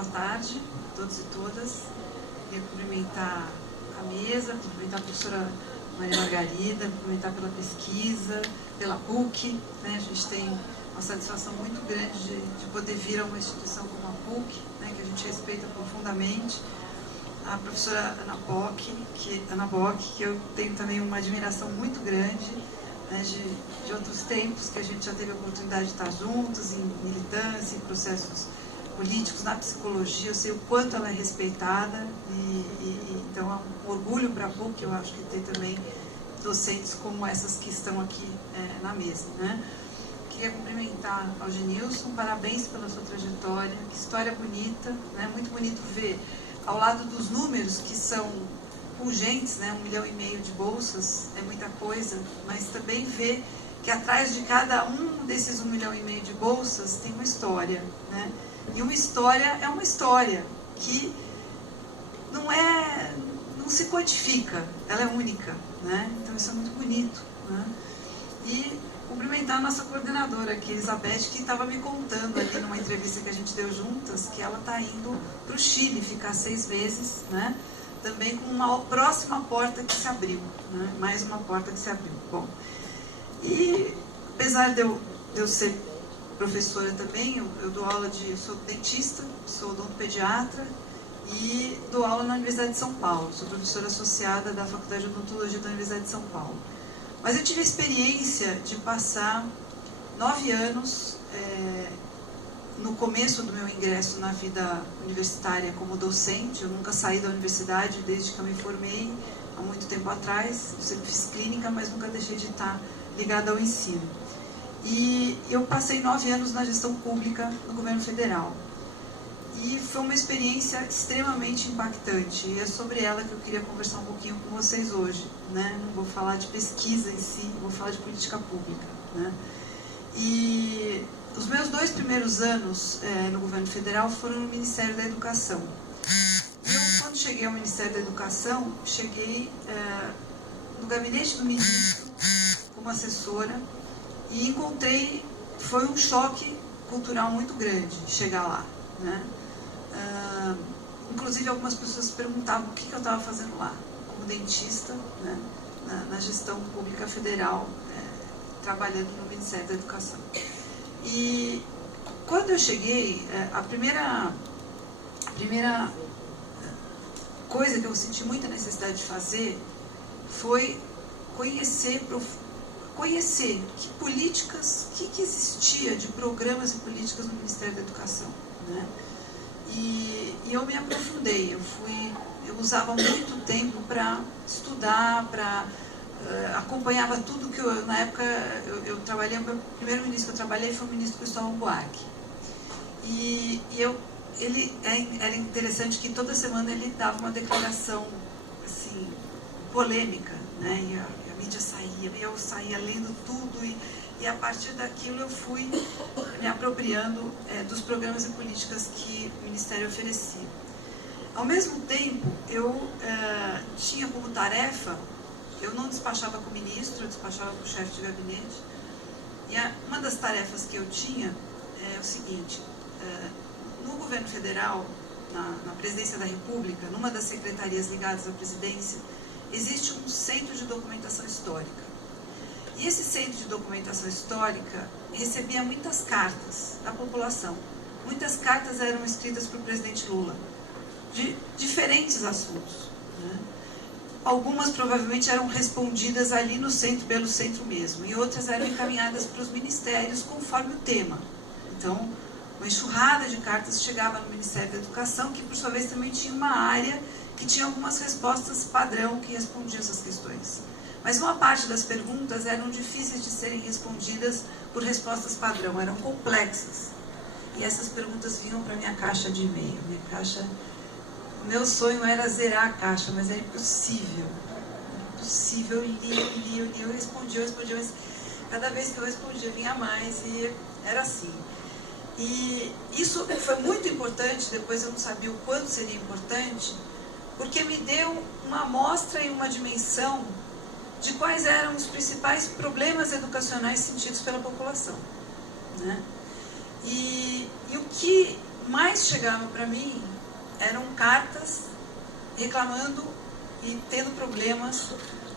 Boa tarde a todos e todas. Queria cumprimentar a mesa, cumprimentar a professora Maria Margarida, cumprimentar pela pesquisa, pela PUC, né? A gente tem uma satisfação muito grande de poder vir a uma instituição como a PUC, né? Que a gente respeita profundamente. A professora Ana Bock, que eu tenho também uma admiração muito grande, né, de outros tempos que a gente já teve a oportunidade de estar juntos, em militância, em processos políticos, na psicologia. Eu sei o quanto ela é respeitada, então é um orgulho para a PUC, eu acho que ter também docentes como essas que estão aqui na mesa, né? Queria cumprimentar ao Genilson, parabéns pela sua trajetória, que história bonita, né? Muito bonito ver, ao lado dos números que são pungentes, né? 1,5 milhão de bolsas é muita coisa, mas também ver que atrás de cada um desses 1,5 milhão de bolsas tem uma história, né? E uma história é uma história que não se quantifica, ela é única, né? Então isso é muito bonito, né? E cumprimentar a nossa coordenadora aqui, Elizabeth, que estava me contando ali numa entrevista que a gente deu juntas, que ela está indo para o Chile ficar 6 meses, né? Também com uma próxima porta que se abriu, né? Mais uma porta que se abriu. Bom, e apesar de eu ser professora também, eu dou aula sou dentista, sou odontopediatra e dou aula na Universidade de São Paulo. Sou professora associada da Faculdade de Odontologia da Universidade de São Paulo. Mas eu tive a experiência de passar 9 anos no começo do meu ingresso na vida universitária como docente. Eu nunca saí da universidade desde que eu me formei, há muito tempo atrás. Eu sempre fiz clínica, mas nunca deixei de estar ligada ao ensino. E eu passei 9 anos na gestão pública no governo federal. E foi uma experiência extremamente impactante. E é sobre ela que eu queria conversar um pouquinho com vocês hoje, né? Não vou falar de pesquisa em si, vou falar de política pública, né? E os meus 2 primeiros anos no governo federal foram no Ministério da Educação. Eu, quando cheguei ao Ministério da Educação, cheguei no gabinete do ministro como assessora e encontrei, foi um choque cultural muito grande chegar lá, né? Inclusive algumas pessoas perguntavam o que eu estava fazendo lá, como dentista, né? na gestão pública federal, trabalhando no Ministério da Educação. E quando eu cheguei, a primeira coisa que eu senti muita necessidade de fazer foi conhecer que políticas, o que existia de programas e políticas no Ministério da Educação, né? E eu me aprofundei, eu usava muito tempo para estudar, acompanhava tudo que na época eu trabalhei, o primeiro ministro que eu trabalhei foi o ministro Cristóvão Buarque. Era interessante que toda semana ele dava uma declaração assim, polêmica, né? E a mídia saía, eu saía lendo tudo e a partir daquilo eu fui me apropriando dos programas e políticas que o Ministério oferecia. Ao mesmo tempo, eu tinha como tarefa, eu não despachava com o ministro, eu despachava com o chefe de gabinete, e uma das tarefas que eu tinha é o seguinte: no governo federal, na presidência da República, numa das secretarias ligadas à presidência, existe um centro de documentação histórica. E esse centro de documentação histórica recebia muitas cartas da população. Muitas cartas eram escritas para o presidente Lula, de diferentes assuntos, né? Algumas provavelmente eram respondidas ali no centro, pelo centro mesmo, e outras eram encaminhadas para os ministérios conforme o tema. Então, uma enxurrada de cartas chegava no Ministério da Educação, que por sua vez também tinha uma área que tinha algumas respostas padrão que respondiam essas questões. Mas uma parte das perguntas eram difíceis de serem respondidas por respostas padrão, eram complexas. E essas perguntas vinham para a minha caixa de e-mail. O meu sonho era zerar a caixa, mas era impossível. Impossível, eu lia, eu respondia, mas cada vez que eu respondia vinha mais e era assim. E isso foi muito importante, depois eu não sabia o quanto seria importante, porque me deu uma amostra e uma dimensão de quais eram os principais problemas educacionais sentidos pela população, né? E o que mais chegava para mim eram cartas reclamando e tendo problemas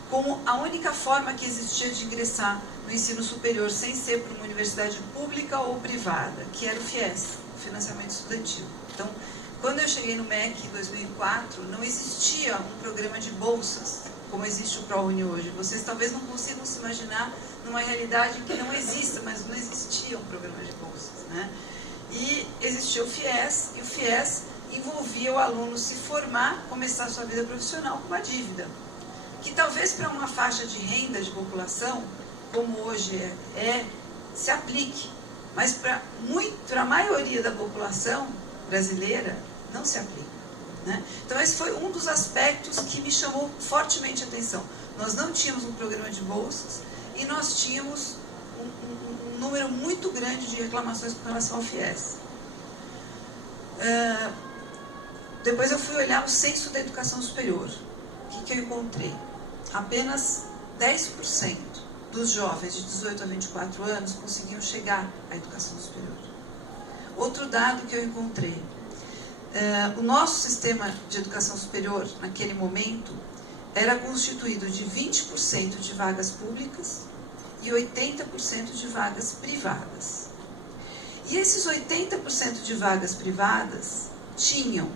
com a única forma que existia de ingressar no ensino superior sem ser por uma universidade pública ou privada, que era o FIES, o financiamento estudantil. Então, quando eu cheguei no MEC em 2004, não existia um programa de bolsas, como existe o ProUni hoje. Vocês talvez não consigam se imaginar numa realidade em que não exista, mas não existia um programa de bolsas, né? E existia o FIES, e o FIES envolvia o aluno se formar, começar a sua vida profissional com uma dívida, que talvez para uma faixa de renda de população, como hoje se aplique, mas para a maioria da população brasileira não se aplica, né? Então esse foi um dos aspectos que me chamou fortemente a atenção. Nós não tínhamos um programa de bolsas e nós tínhamos um número muito grande de reclamações com relação ao FIES. Depois eu fui olhar o censo da educação superior. O que eu encontrei? Apenas 10% dos jovens de 18 a 24 anos conseguiam chegar à educação superior. Outro dado que eu encontrei, o nosso sistema de educação superior, naquele momento, era constituído de 20% de vagas públicas e 80% de vagas privadas. E esses 80% de vagas privadas tinham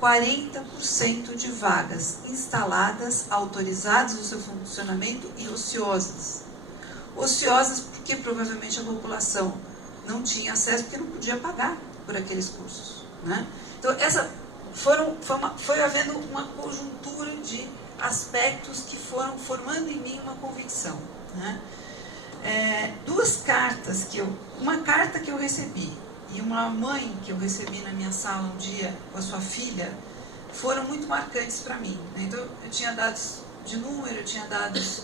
40% de vagas instaladas, autorizadas no seu funcionamento e ociosas. Ociosas porque provavelmente a população não tinha acesso, porque não podia pagar por aqueles cursos, né? Então, foi havendo uma conjuntura de aspectos que foram formando em mim uma convicção, né? Duas cartas uma carta que eu recebi e uma mãe que eu recebi na minha sala um dia com a sua filha foram muito marcantes para mim, né? Então eu tinha dados de número, eu tinha dados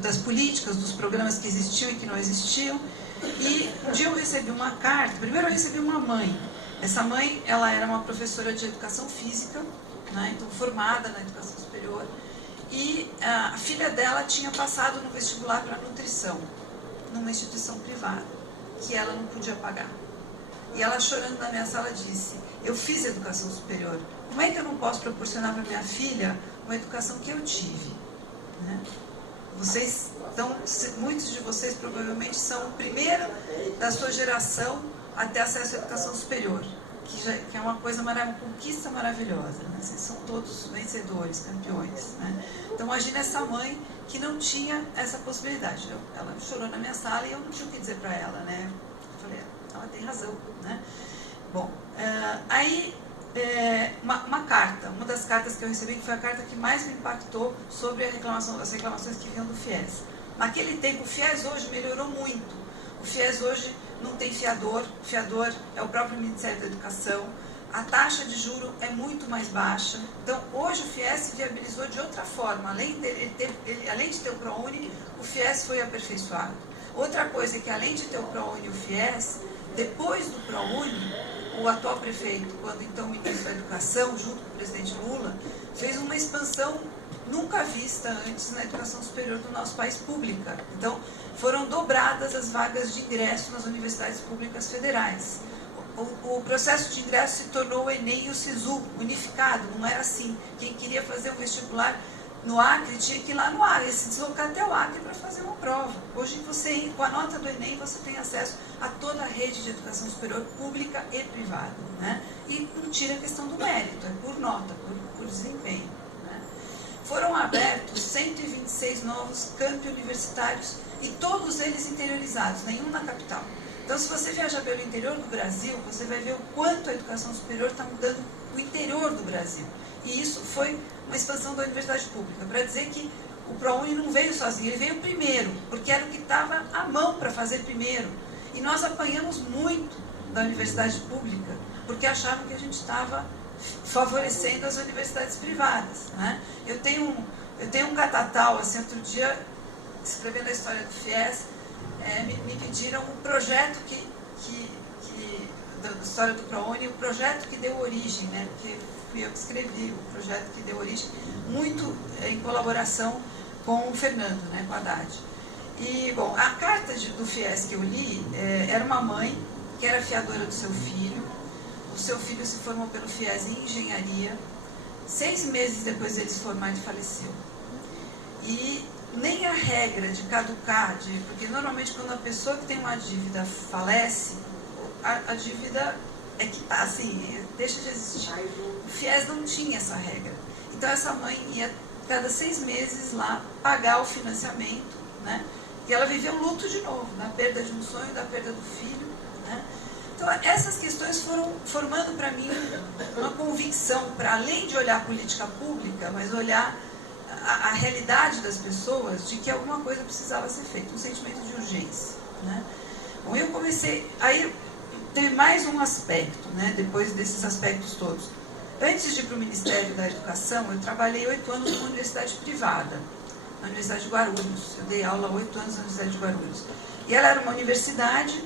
das políticas, dos programas que existiam e que não existiam. E um dia eu recebi uma carta. Primeiro eu recebi uma mãe. Essa mãe, ela era uma professora de educação física, né? Então formada na educação superior, e a filha dela tinha passado no vestibular para nutrição numa instituição privada que ela não podia pagar. E ela, chorando na minha sala, disse: eu fiz educação superior, como é que eu não posso proporcionar para minha filha uma educação que eu tive, né? Muitos de vocês provavelmente são o primeiro da sua geração a ter acesso à educação superior, que é uma coisa uma conquista maravilhosa, né? Vocês são todos vencedores, campeões, né? Então imagina essa mãe que não tinha essa possibilidade. Ela chorou na minha sala e eu não tinha o que dizer para ela, né? Eu falei, ela tem razão, né? Bom, uma carta, uma das cartas que eu recebi, que foi a carta que mais me impactou sobre as reclamações que vinham do FIES. Naquele tempo, o FIES hoje melhorou muito. O FIES hoje não tem fiador, o fiador é o próprio Ministério da Educação, a taxa de juro é muito mais baixa. Então, hoje o FIES se viabilizou de outra forma. Além de ter o ProUni, o FIES foi aperfeiçoado. Outra coisa é que, além de ter o ProUni e o FIES, depois do ProUni, o atual prefeito, quando então ministro da Educação, junto com o presidente Lula, fez uma expansão nunca vista antes na educação superior do nosso país pública. Então, foram dobradas as vagas de ingresso nas universidades públicas federais. O processo de ingresso se tornou o Enem e o SISU, unificado, não era assim. Quem queria fazer um vestibular no Acre tinha que ir lá no Acre, se deslocar até o Acre para fazer uma prova. Hoje, você, com a nota do Enem, você tem acesso a toda a rede de educação superior pública e privada, né? E não tira a questão do mérito, é por nota, por desempenho, né? Foram abertos 126 novos campi universitários e todos eles interiorizados, nenhum na capital. Então, se você viajar pelo interior do Brasil, você vai ver o quanto a educação superior está mudando o interior do Brasil. E isso foi uma expansão da universidade pública, para dizer que o ProUni não veio sozinho, ele veio primeiro, porque era o que estava à mão para fazer primeiro. E nós apanhamos muito da universidade pública, porque achavam que a gente estava favorecendo as universidades privadas, né? Eu tenho um catatal, assim, outro dia, escrevendo a história do FIES, me pediram um projeto da história do ProUni, o projeto que deu origem, né? Porque fui eu que escrevi o projeto que deu origem, muito em colaboração com o Fernando, né? Com a Haddad. E, bom, a carta do FIES que eu li era uma mãe que era fiadora do seu filho. O seu filho se formou pelo FIES em engenharia. 6 meses depois dele se formar, ele faleceu. E nem a regra de caducar, porque normalmente quando a pessoa que tem uma dívida falece, a dívida é que tá assim, deixa de existir. O FIES não tinha essa regra. Então essa mãe ia cada 6 meses lá pagar o financiamento, né? E ela viveu o luto de novo, da perda de um sonho, da perda do filho, né? Então essas questões foram formando para mim uma convicção, para além de olhar a política pública, mas olhar a realidade das pessoas, de que alguma coisa precisava ser feita, um sentimento de urgência, né? Bom, eu comecei, aí teve mais um aspecto, né, depois desses aspectos todos. Antes de ir para o Ministério da Educação, eu trabalhei 8 anos numa universidade privada, na Universidade de Guarulhos. Eu dei aula 8 anos na Universidade de Guarulhos. E ela era uma universidade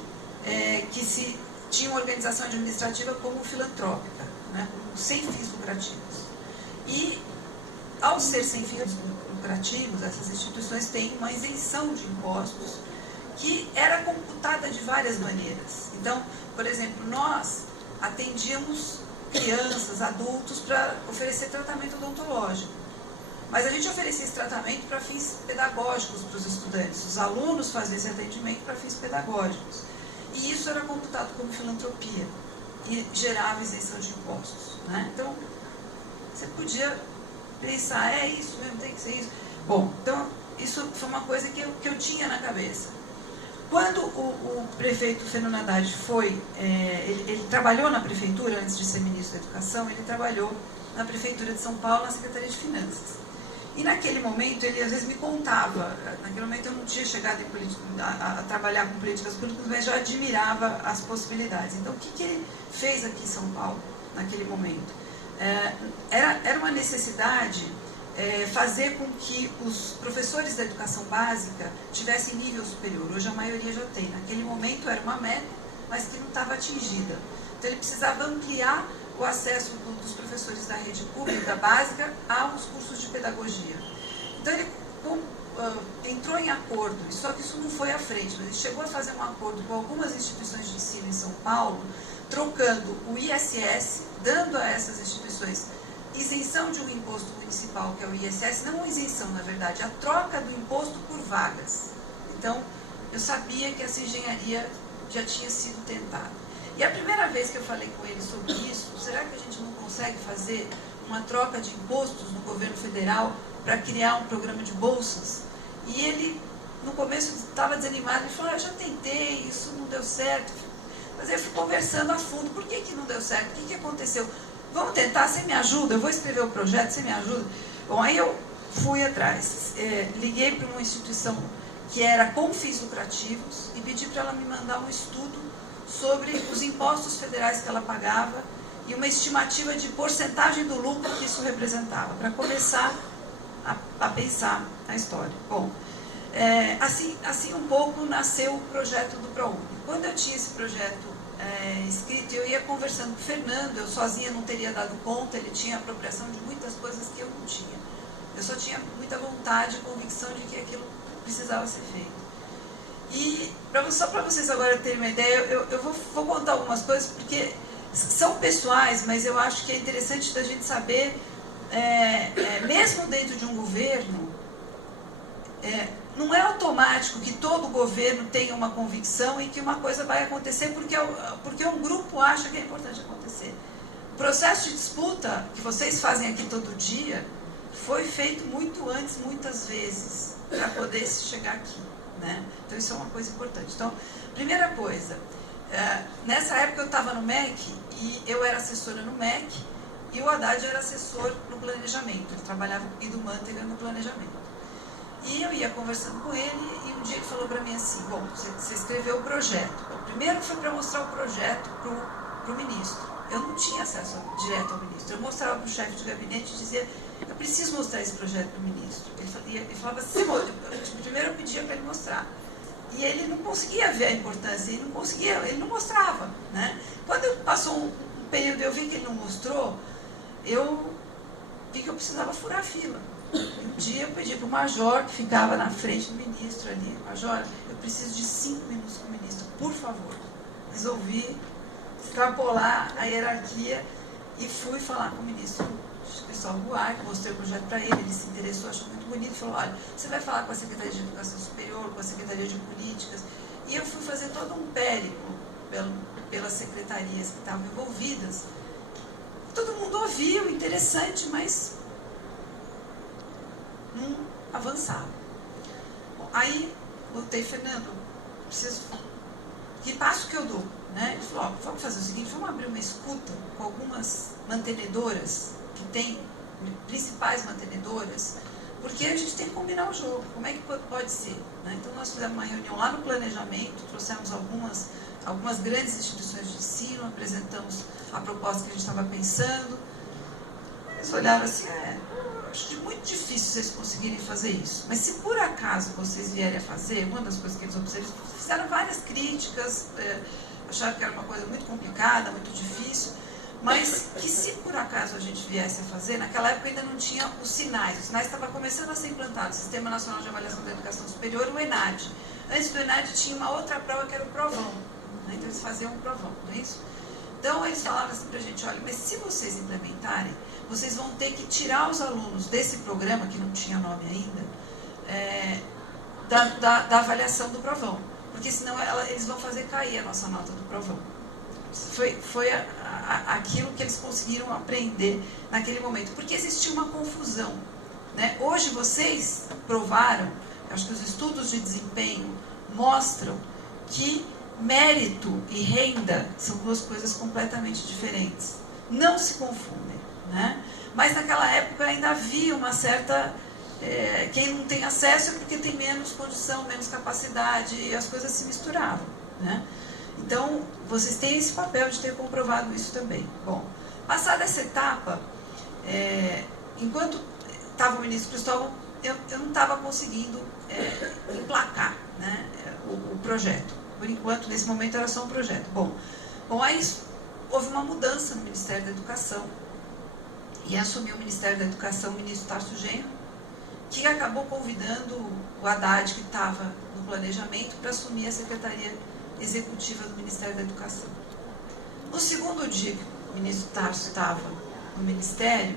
que tinha uma organização administrativa como filantrópica, né, sem fins lucrativos. E, ao ser sem fins lucrativos, essas instituições têm uma isenção de impostos que era computada de várias maneiras. Então, por exemplo, nós atendíamos crianças, adultos, para oferecer tratamento odontológico. Mas a gente oferecia esse tratamento para fins pedagógicos para os estudantes. Os alunos faziam esse atendimento para fins pedagógicos. E isso era computado como filantropia e gerava isenção de impostos, né? Então, você podia pensar, é isso mesmo, tem que ser isso. Bom, então, isso foi uma coisa que eu tinha na cabeça. Quando o prefeito Fernando Haddad ele trabalhou na prefeitura, antes de ser ministro da Educação, ele trabalhou na prefeitura de São Paulo, na Secretaria de Finanças. E naquele momento, ele às vezes me contava, naquele momento eu não tinha chegado a trabalhar com políticas públicas, mas já admirava as possibilidades. Então, o que ele fez aqui em São Paulo, naquele momento? Era uma necessidade fazer com que os professores da educação básica tivessem nível superior. Hoje a maioria já tem. Naquele momento era uma meta, mas que não estava atingida. Então ele precisava ampliar o acesso dos professores da rede pública básica aos cursos de pedagogia. Então ele entrou em acordo, só que isso não foi à frente, mas ele chegou a fazer um acordo com algumas instituições de ensino em São Paulo, trocando o ISS, dando a essas instituições isenção de um imposto municipal, que é o ISS, não uma isenção, na verdade, a troca do imposto por vagas. Então, eu sabia que essa engenharia já tinha sido tentada. E a primeira vez que eu falei com ele sobre isso, será que a gente não consegue fazer uma troca de impostos no governo federal para criar um programa de bolsas? E ele, no começo, estava desanimado, ele falou, eu já tentei, isso não deu certo. Mas eu fui conversando a fundo, por que não deu certo? O que aconteceu? Vamos tentar, você me ajuda? Eu vou escrever o projeto, você me ajuda? Bom, aí eu fui atrás, liguei para uma instituição que era com fins lucrativos e pedi para ela me mandar um estudo sobre os impostos federais que ela pagava e uma estimativa de porcentagem do lucro que isso representava, para começar a pensar a história. Bom, assim um pouco nasceu o projeto do ProUni. Quando eu tinha esse projeto escrito, eu ia conversando com o Fernando, eu sozinha não teria dado conta, ele tinha apropriação de muitas coisas que eu não tinha. Eu só tinha muita vontade e convicção de que aquilo precisava ser feito. E só para vocês agora terem uma ideia, eu vou contar algumas coisas, porque são pessoais, mas eu acho que é interessante da gente saber, mesmo dentro de um governo, não é automático que todo governo tenha uma convicção e que uma coisa vai acontecer porque um grupo acha que é importante acontecer. O processo de disputa que vocês fazem aqui todo dia foi feito muito antes, muitas vezes, para poder se chegar aqui, né? Então isso é uma coisa importante. Então, primeira coisa, nessa época eu estava no MEC e eu era assessora no MEC e o Haddad era assessor no planejamento. Ele trabalhava com o Guido Mantega no planejamento. E eu ia conversando com ele e um dia ele falou para mim assim, bom, você escreveu o projeto. Bom, primeiro foi para mostrar o projeto para o ministro. Eu não tinha acesso direto ao ministro. Eu mostrava para o chefe de gabinete e dizia, eu preciso mostrar esse projeto para o ministro. Ele falava assim, primeiro eu pedia para ele mostrar. E ele não conseguia ver a importância, ele não mostrava, né? Quando passou um período e eu vi que ele não mostrou, eu vi que eu precisava furar a fila. Um dia eu pedi para o major, que ficava na frente do ministro ali, major, eu preciso de 5 minutos com o ministro, por favor. Resolvi extrapolar a hierarquia e fui falar com o ministro Cristóvão Buarque, mostrei o projeto para ele, ele se interessou, achou muito bonito, falou, olha, você vai falar com a Secretaria de Educação Superior, com a Secretaria de Políticas, e eu fui fazer todo um périplo pelas secretarias que estavam envolvidas. Todo mundo ouviu, interessante, mas não avançava. Bom, aí, voltei, Fernando, preciso... Que passo que eu dou? Né? Ele falou, ó, vamos fazer o seguinte, vamos abrir uma escuta com algumas mantenedoras, que tem principais mantenedoras, porque a gente tem que combinar o jogo, como é que pode ser? Né? Então, nós fizemos uma reunião lá no planejamento, trouxemos algumas grandes instituições de ensino, apresentamos a proposta que a gente estava pensando. Eles olharam assim, acho muito difícil vocês conseguirem fazer isso, mas se por acaso vocês vierem a fazer, uma das coisas que eles observaram, fizeram várias críticas, acharam que era uma coisa muito complicada, muito difícil, mas que se por acaso a gente viesse a fazer, naquela época ainda não tinha os sinais estava começando a ser implantado, o Sistema Nacional de Avaliação da Educação Superior, o ENAD. Antes do ENAD tinha uma outra prova que era o provão, né? Então eles faziam um provão, não é isso? Então eles falavam assim para a gente, olha, mas se vocês implementarem, vocês vão ter que tirar os alunos desse programa, que não tinha nome ainda, da avaliação do provão, porque senão eles vão fazer cair a nossa nota do provão. Foi aquilo que eles conseguiram aprender naquele momento, porque existia uma confusão. Né? Hoje vocês provaram, acho que os estudos de desempenho mostram que mérito e renda são duas coisas completamente diferentes. Não se confundem. Né? Mas naquela época ainda havia uma certa... quem não tem acesso é porque tem menos condição, menos capacidade, e as coisas se misturavam. Né? Então, vocês têm esse papel de ter comprovado isso também. Bom, passada essa etapa, enquanto estava o ministro Cristóvão, eu não estava conseguindo emplacar, né, o projeto. Por enquanto, nesse momento, era só um projeto. Bom, aí houve uma mudança no Ministério da Educação, e assumiu o Ministério da Educação o ministro Tarso Genro, que acabou convidando o Haddad, que estava no planejamento, para assumir a Secretaria Executiva do Ministério da Educação. No segundo dia que o ministro Tarso estava no Ministério,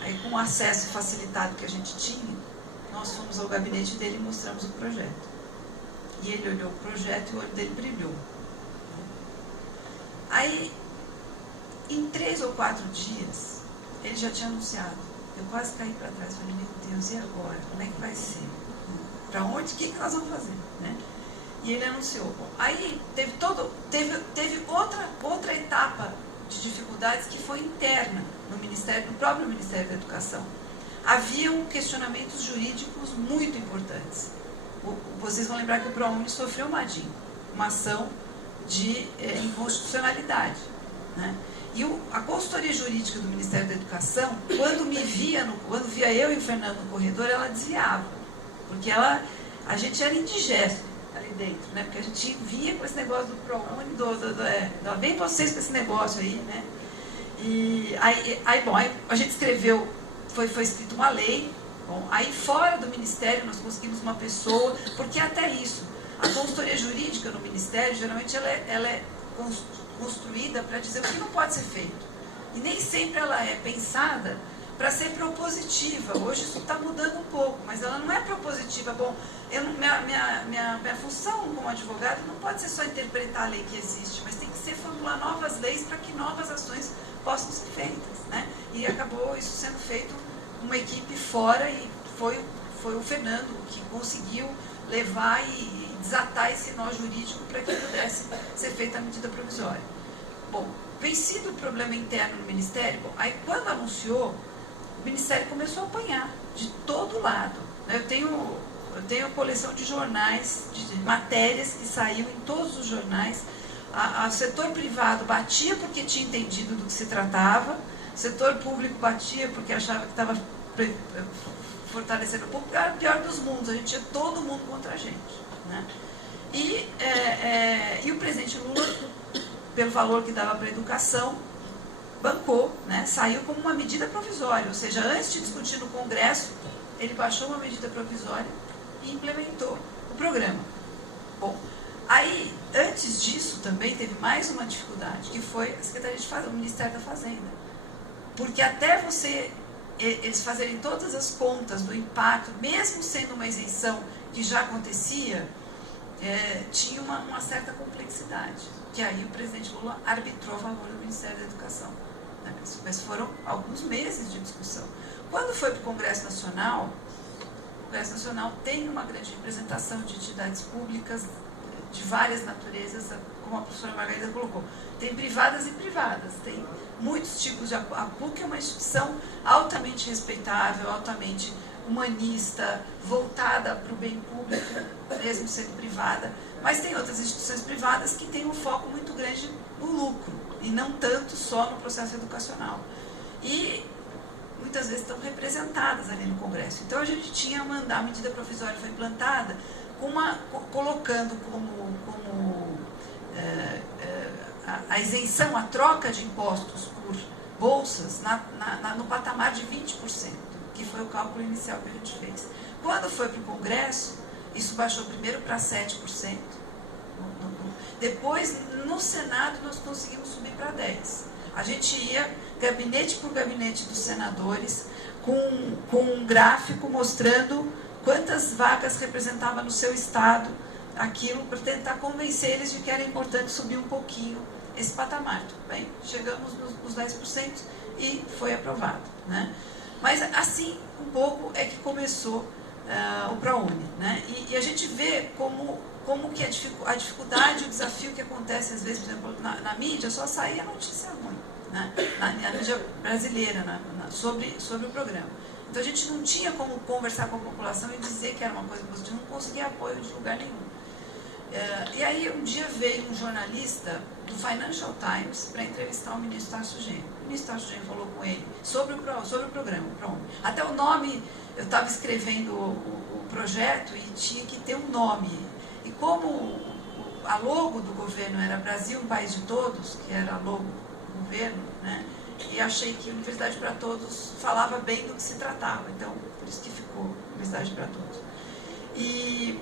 aí com o acesso facilitado que a gente tinha, nós fomos ao gabinete dele e mostramos o projeto. E ele olhou o projeto e o olho dele brilhou. Aí, em 3 ou 4 dias, ele já tinha anunciado. Eu quase caí para trás, falei, meu Deus, e agora? Como é que vai ser? Para onde? O que nós vamos fazer? Né? E ele anunciou. Bom, aí teve outra etapa de dificuldades que foi interna no próprio Ministério da Educação. Haviam questionamentos jurídicos muito importantes. Vocês vão lembrar que o ProUni sofreu uma ação de inconstitucionalidade. Né? E a consultoria jurídica do Ministério da Educação, quando via eu e o Fernando no corredor, ela desviava. Porque a gente era indigesto ali dentro, né? Porque a gente via com esse negócio do ProUni, vem vocês com esse negócio aí, né? E aí a gente escreveu, foi escrita uma lei. Bom, aí fora do Ministério nós conseguimos uma pessoa, porque até isso, a consultoria jurídica no Ministério, geralmente ela é construída para dizer o que não pode ser feito. E nem sempre ela é pensada para ser propositiva. Hoje isso está mudando um pouco, mas ela não é propositiva. Bom, minha função como advogado não pode ser só interpretar a lei que existe, mas tem que ser formular novas leis para que novas ações possam ser feitas. Né? E acabou isso sendo feito uma equipe fora, e foi o Fernando que conseguiu levar e desatar esse nó jurídico para que pudesse ser feita a medida provisória. Bom, vencido o problema interno no Ministério, aí quando anunciou, o Ministério começou a apanhar de todo lado. Eu tenho a coleção de jornais, de matérias que saiu em todos os jornais. O setor privado batia porque tinha entendido do que se tratava, o setor público batia porque achava que estava fortalecendo o público. Era o pior dos mundos, a gente tinha todo mundo contra a gente. Né? E o presidente Lula, pelo valor que dava para a educação, bancou, né, saiu como uma medida provisória, ou seja, antes de discutir no Congresso, ele baixou uma medida provisória e implementou o programa. Bom, aí, antes disso também teve mais uma dificuldade, que foi a Secretaria de Fazenda, o Ministério da Fazenda. Porque até eles fazerem todas as contas do impacto, mesmo sendo uma isenção que já acontecia, tinha uma certa complexidade, que aí o presidente Lula arbitrou a favor do Ministério da Educação. Né? Mas foram alguns meses de discussão. Quando foi para o Congresso Nacional, o Congresso Nacional tem uma grande representação de entidades públicas de várias naturezas, como a professora Margarida colocou. Tem privadas e privadas, tem muitos tipos de... A PUC é uma instituição altamente respeitável, altamente humanista, voltada para o bem público, mesmo sendo privada, mas tem outras instituições privadas que têm um foco muito grande no lucro, e não tanto só no processo educacional. E muitas vezes estão representadas ali no Congresso. Então a gente tinha a medida provisória foi implantada, colocando a isenção, a troca de impostos por bolsas no patamar de 20%, que foi o cálculo inicial que a gente fez. Quando foi para o Congresso, isso baixou primeiro para 7%, depois no Senado nós conseguimos subir para 10%. A gente ia gabinete por gabinete dos senadores com um gráfico mostrando quantas vagas representava no seu estado aquilo, para tentar convencer eles de que era importante subir um pouquinho esse patamar. Tudo bem, chegamos nos 10% e foi aprovado. Né? Mas assim, um pouco é que começou o ProUni. Né? E a gente vê como que a dificuldade, o desafio que acontece às vezes, por exemplo, na mídia, só saía notícia ruim. Né? Na mídia brasileira, sobre o programa. Então a gente não tinha como conversar com a população e dizer que era uma coisa positiva, não conseguia apoio de lugar nenhum. E aí um dia veio um jornalista do Financial Times para entrevistar o ministro Tarso Genro. O ministro Tarso Genro falou com ele sobre o programa. Até o nome, eu estava escrevendo o projeto e tinha que ter um nome. E como a logo do governo era Brasil, um país de todos, que era a logo do governo, né? E achei que Universidade para Todos falava bem do que se tratava. Então, por isso que ficou Universidade para Todos. E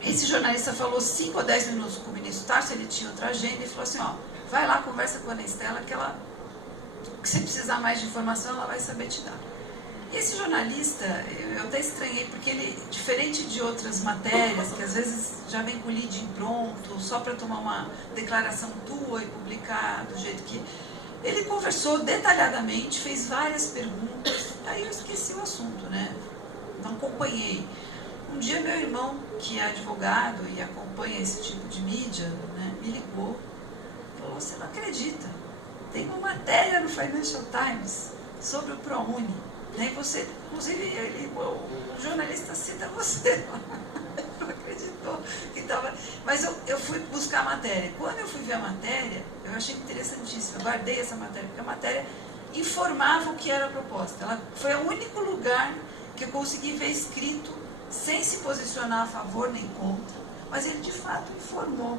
esse jornalista falou 5 ou 10 minutos com o ministro Tarso, ele tinha outra agenda, e falou assim, ó, vai lá, conversa com a Ana Estela, que se precisar mais de informação, ela vai saber te dar. E esse jornalista, eu até estranhei, porque ele, diferente de outras matérias, que às vezes já vem com o lead pronto, só para tomar uma declaração tua e publicar do jeito que... Ele conversou detalhadamente, fez várias perguntas, aí eu esqueci o assunto, né? Não acompanhei. Um dia meu irmão, que é advogado e acompanha esse tipo de mídia, né, me ligou, falou, você não acredita, tem uma matéria no Financial Times sobre o ProUni, né? Você, inclusive, o jornalista cita você. Não acreditou que estava. Mas eu fui buscar a matéria. Quando eu fui ver a matéria, eu achei interessantíssimo. Eu guardei essa matéria, porque a matéria informava o que era a proposta. Ela foi o único lugar que eu consegui ver escrito, sem se posicionar a favor nem contra, mas ele de fato informou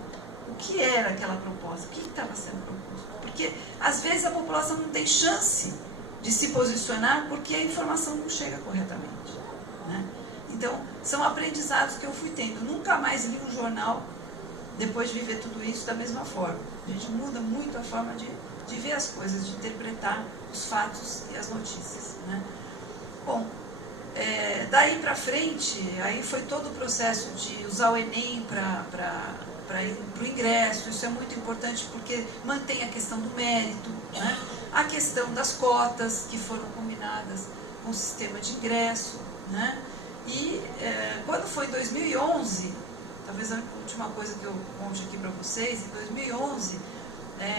o que era aquela proposta, o que estava sendo proposto. Porque às vezes a população não tem chance de se posicionar porque a informação não chega corretamente. Né? Então, são aprendizados que eu fui tendo. Nunca mais li um jornal, depois de viver tudo isso, da mesma forma. A gente muda muito a forma de ver as coisas, de interpretar os fatos e as notícias. Né? Bom, daí para frente, aí foi todo o processo de usar o Enem para o ingresso. Isso é muito importante porque mantém a questão do mérito, né? A questão das cotas que foram combinadas com o sistema de ingresso, né? E quando foi em 2011, talvez a última coisa que eu conte aqui para vocês, em 2011,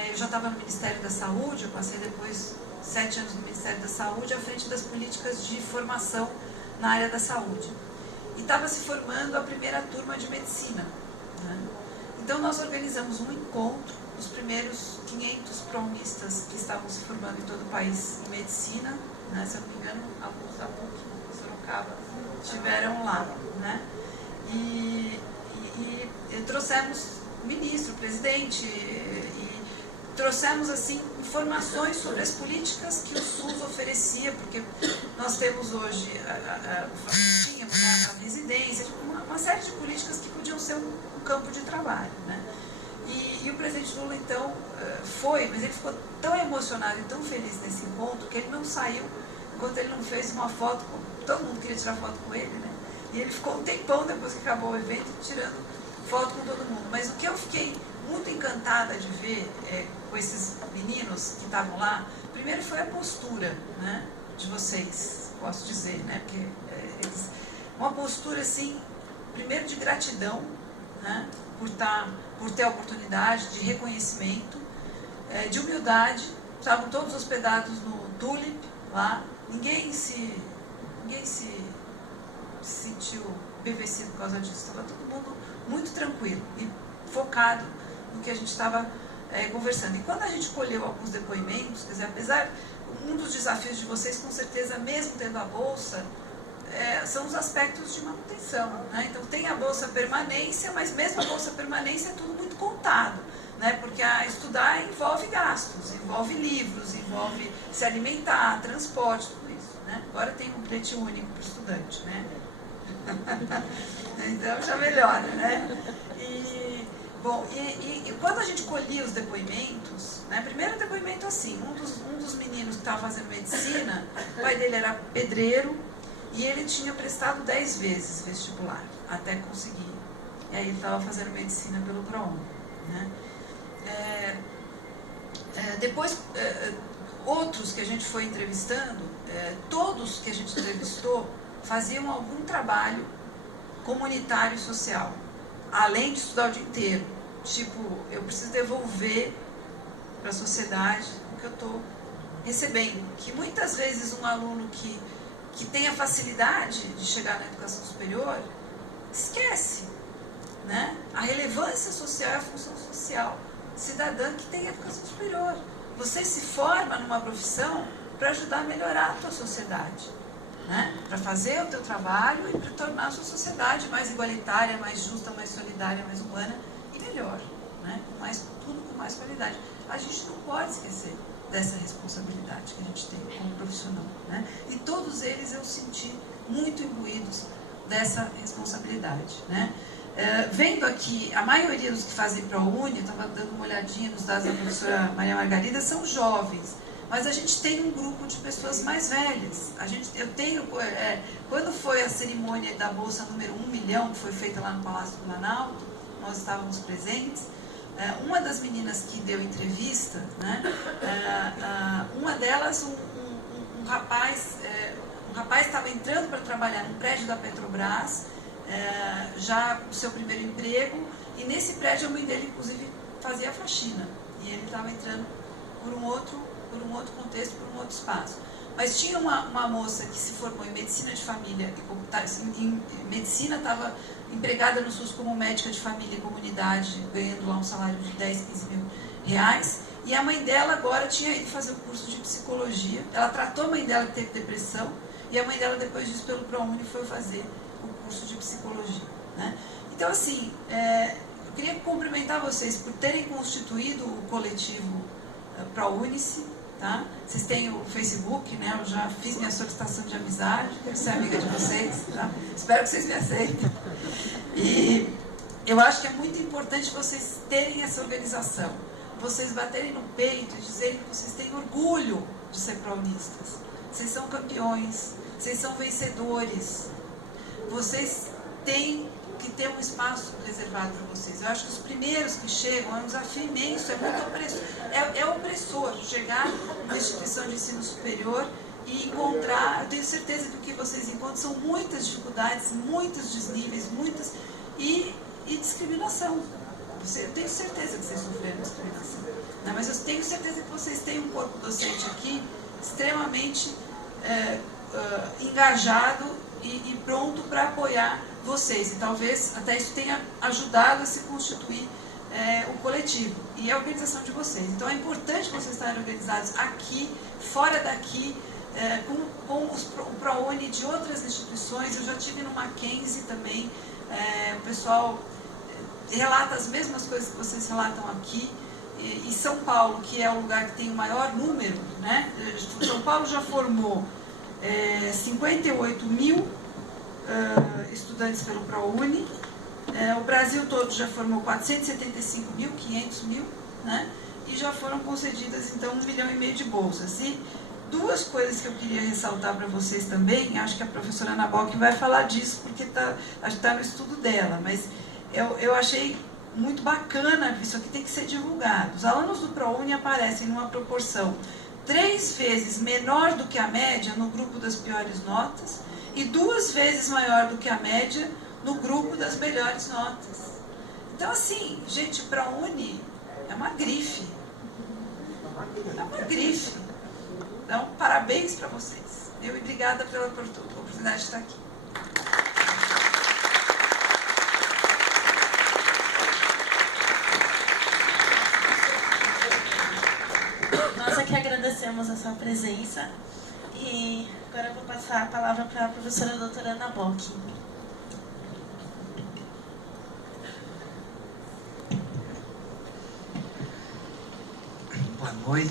eu já estava no Ministério da Saúde, eu passei depois 7 anos no Ministério da Saúde, à frente das políticas de formação na área da saúde. E estava se formando a primeira turma de medicina. Né? Então nós organizamos um encontro, os primeiros 500 ProUnistas que estavam se formando em todo o país em medicina, né? Se eu não me engano, alguns da PUC, Sorocaba, estiveram lá. Né? E trouxemos o ministro, o presidente, e trouxemos assim informações sobre as políticas que o SUS oferecia, porque nós temos hoje tínhamos a residência, uma série de políticas que podiam ser um campo de trabalho, né? E o presidente Lula, então, foi, mas ele ficou tão emocionado e tão feliz nesse encontro que ele não saiu enquanto ele não fez uma foto, todo mundo queria tirar foto com ele, né? E ele ficou um tempão depois que acabou o evento tirando foto com todo mundo. Mas o que eu fiquei muito encantada de ver com esses meninos que estavam lá, primeiro foi a postura, né, de vocês, posso dizer, né, porque uma postura assim, primeiro de gratidão, né, por ter a oportunidade de reconhecimento, de humildade. Estavam todos hospedados no Tulip lá, ninguém se sentiu embevecido por causa disso, estava todo mundo muito tranquilo e focado no que a gente estava conversando. E quando a gente colheu alguns depoimentos, quer dizer, apesar, um dos desafios de vocês, com certeza, mesmo tendo a bolsa, são os aspectos de manutenção, né? Então tem a bolsa permanência, mas mesmo a bolsa permanência é tudo muito contado, né? Porque estudar envolve gastos, envolve livros, envolve se alimentar, transporte, tudo isso, né? Agora tem um bilhete único para o estudante, né? Então já melhora, né? Bom, e quando a gente colhia os depoimentos, né, primeiro depoimento assim, um dos meninos que estava fazendo medicina, o pai dele era pedreiro e ele tinha prestado 10 vezes vestibular até conseguir. E aí ele estava fazendo medicina pelo ProUni, né? Depois, outros que a gente foi entrevistando, todos que a gente entrevistou faziam algum trabalho comunitário e social, além de estudar o dia inteiro. Tipo, eu preciso devolver para a sociedade o que eu estou recebendo. Que muitas vezes um aluno que tem a facilidade de chegar na educação superior esquece, né? A relevância social é a função social cidadã que tem educação superior. Você se forma numa profissão para ajudar a melhorar a tua sociedade, né? Para fazer o teu trabalho e para tornar a sua sociedade mais igualitária, mais justa, mais solidária, mais humana e melhor, né? Tudo com mais qualidade. A gente não pode esquecer dessa responsabilidade que a gente tem como profissional, né? E todos eles eu senti muito imbuídos dessa responsabilidade, né? Vendo aqui, a maioria dos que fazem ProUni, eu estava dando uma olhadinha nos dados da professora Maria Margarida, são jovens. Mas a gente tem um grupo de pessoas mais velhas. Quando foi a cerimônia da Bolsa número 1 milhão, que foi feita lá no Palácio do Planalto, nós estávamos presentes. Uma das meninas que deu entrevista, né, uma delas, um rapaz estava entrando para trabalhar num prédio da Petrobras, já o seu primeiro emprego, e nesse prédio a mãe dele, inclusive, fazia a faxina. E ele estava entrando por um outro contexto, por um outro espaço. Mas tinha uma moça que se formou em medicina de família, em medicina, estava empregada no SUS como médica de família e comunidade, ganhando lá um salário de 10, 15 mil reais, e a mãe dela agora tinha ido fazer o curso de psicologia. Ela tratou a mãe dela que teve depressão, e a mãe dela, depois disso, pelo ProUni, foi fazer o curso de psicologia, né? Então, assim, eu queria cumprimentar vocês por terem constituído o coletivo ProUnice. Tá? Vocês têm o Facebook, né? Eu já fiz minha solicitação de amizade, quero ser amiga de vocês, tá? Espero que vocês me aceitem. E eu acho que é muito importante vocês terem essa organização, vocês baterem no peito e dizerem que vocês têm orgulho de ser prounistas. Vocês são campeões, vocês são vencedores, vocês têm que ter um espaço reservado para vocês. Eu acho que os primeiros que chegam é um desafio imenso, é muito opressor. É opressor chegar na instituição de ensino superior e encontrar, eu tenho certeza que o que vocês encontram são muitas dificuldades, muitos desníveis, e discriminação. Eu tenho certeza que vocês sofreram discriminação, né? Mas eu tenho certeza que vocês têm um corpo docente aqui extremamente engajado e pronto para apoiar vocês, e talvez até isso tenha ajudado a se constituir o coletivo e a organização de vocês. Então é importante vocês estarem organizados aqui, fora daqui, com o ProUni de outras instituições. Eu já estive no Mackenzie também, o pessoal relata as mesmas coisas que vocês relatam aqui, e São Paulo, que é o lugar que tem o maior número, né? São Paulo já formou 58 mil estudantes pelo ProUni, o Brasil todo já formou 475 mil, 500 mil, né? E já foram concedidas, então, 1,5 milhão de bolsas. E duas coisas que eu queria ressaltar para vocês também, acho que a professora Ana Bock vai falar disso, porque está no estudo dela, mas eu achei muito bacana, isso aqui tem que ser divulgado. Os alunos do ProUni aparecem numa proporção 3 vezes menor do que a média no grupo das piores notas e 2 vezes maior do que a média no grupo das melhores notas. Então, assim, gente, ProUni é uma grife. É uma grife. Então, parabéns para vocês. E obrigada pela oportunidade de estar aqui. Nós aqui agradecemos a sua presença e agora eu vou passar a palavra para a professora doutora Ana Bock. Boa noite.